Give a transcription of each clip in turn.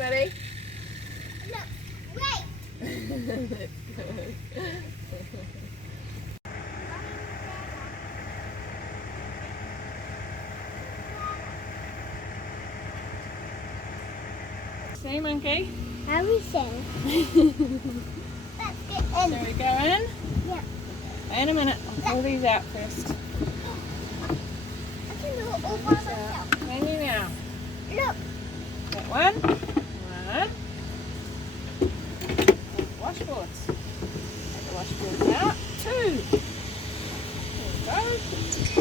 buddy? No, wait. See, monkey? How we say? Let's get in. Shall we go in? Yeah. In a minute. I'll pull these out first. I can do it all by myself. Can you now? Look. That one. One. Washboards. Take the washboards out. Two. There we go.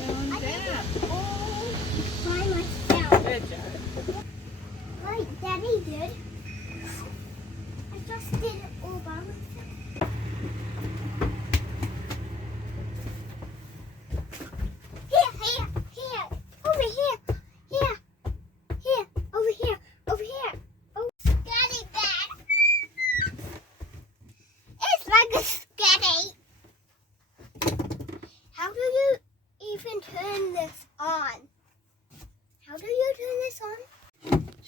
Down, I did down. it all by myself. Good job. Like Daddy did. I just did it all by myself. Here, over here, over here. Oh, Daddy bag. It's like a sketty. How do you even turn this on? How do you turn this on?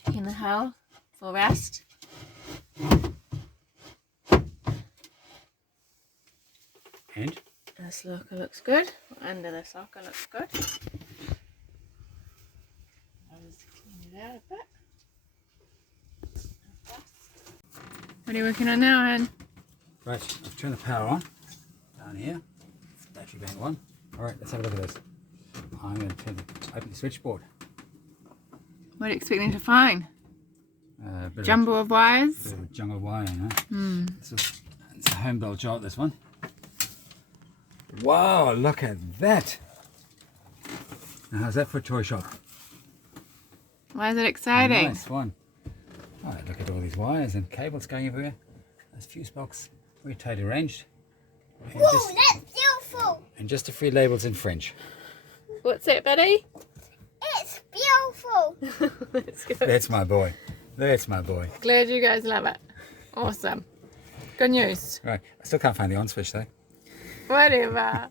Checking the hole for rest. And This locker looks good. Under this locker looks good. I'll just clean it out a bit. What are you working on now, Anne? right, I've turned the power on down here. Battery bank on. Alright, let's have a look at this. I'm going to open the switchboard. What are you expecting to find? Bit Jumble of wires? Bit of a jungle wire, you know. Hmm. It's a home built job, this one. Wow, look at that! Now, how's that for a toy shop? Why is it exciting? Nice one. Alright, look at all these wires and cables going everywhere. There's fuse box, very tightly arranged. Whoa, that's beautiful. And just a few labels in French. What's it, buddy? It's beautiful. That's good. That's my boy. That's my boy. Glad you guys love it. Awesome. Good news. Right, I still can't find the on switch though. Whatever.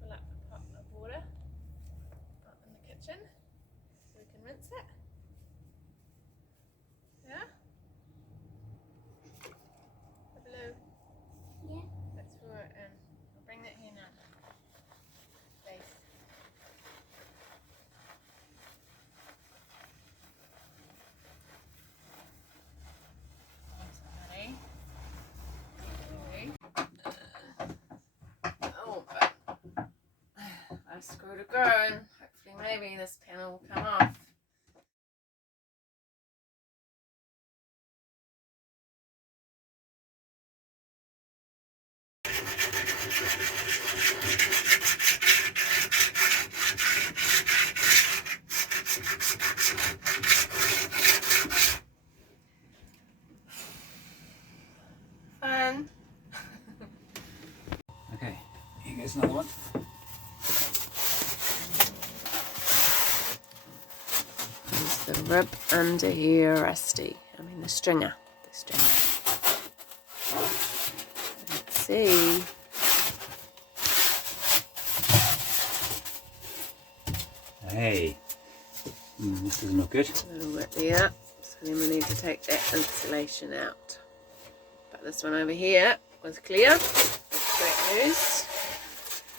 Fill up a pot of water up in the kitchen so we can rinse it. Yeah? Have a look. Yeah. Let's throw it in. I'll bring that here now. Base. Ready? Oh, but I screwed a go and hopefully maybe this panel will come off. Fun. Okay, here goes another one. There's the rib under here, Rusty. I mean the stringer. The stringer. Let's see. Hey, this doesn't look good. A little bit there. So then we need to take that insulation out. But this one over here was clear. That's great news.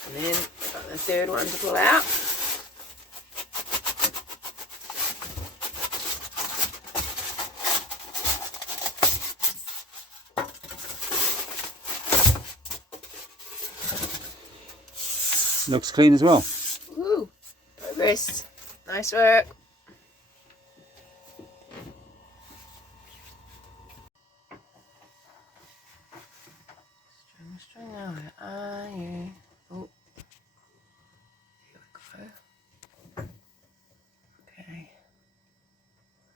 And then we've got the third one to pull out. Looks clean as well. Woo! Progress. Nice work. Stringer, where are you? Oh, here we go. Okay.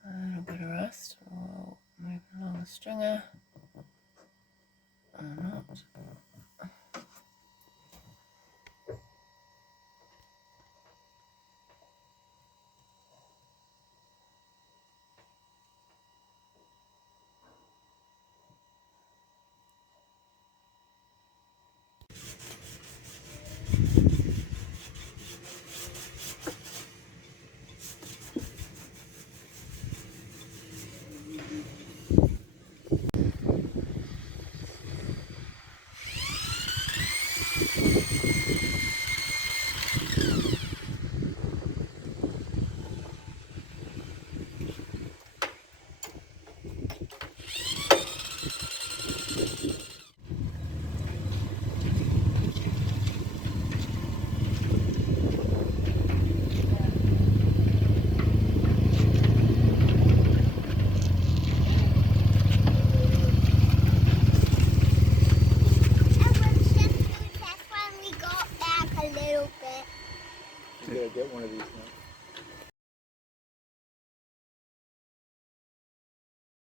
A little bit of rust. We'll move along the stringer. Or not. get one of these now.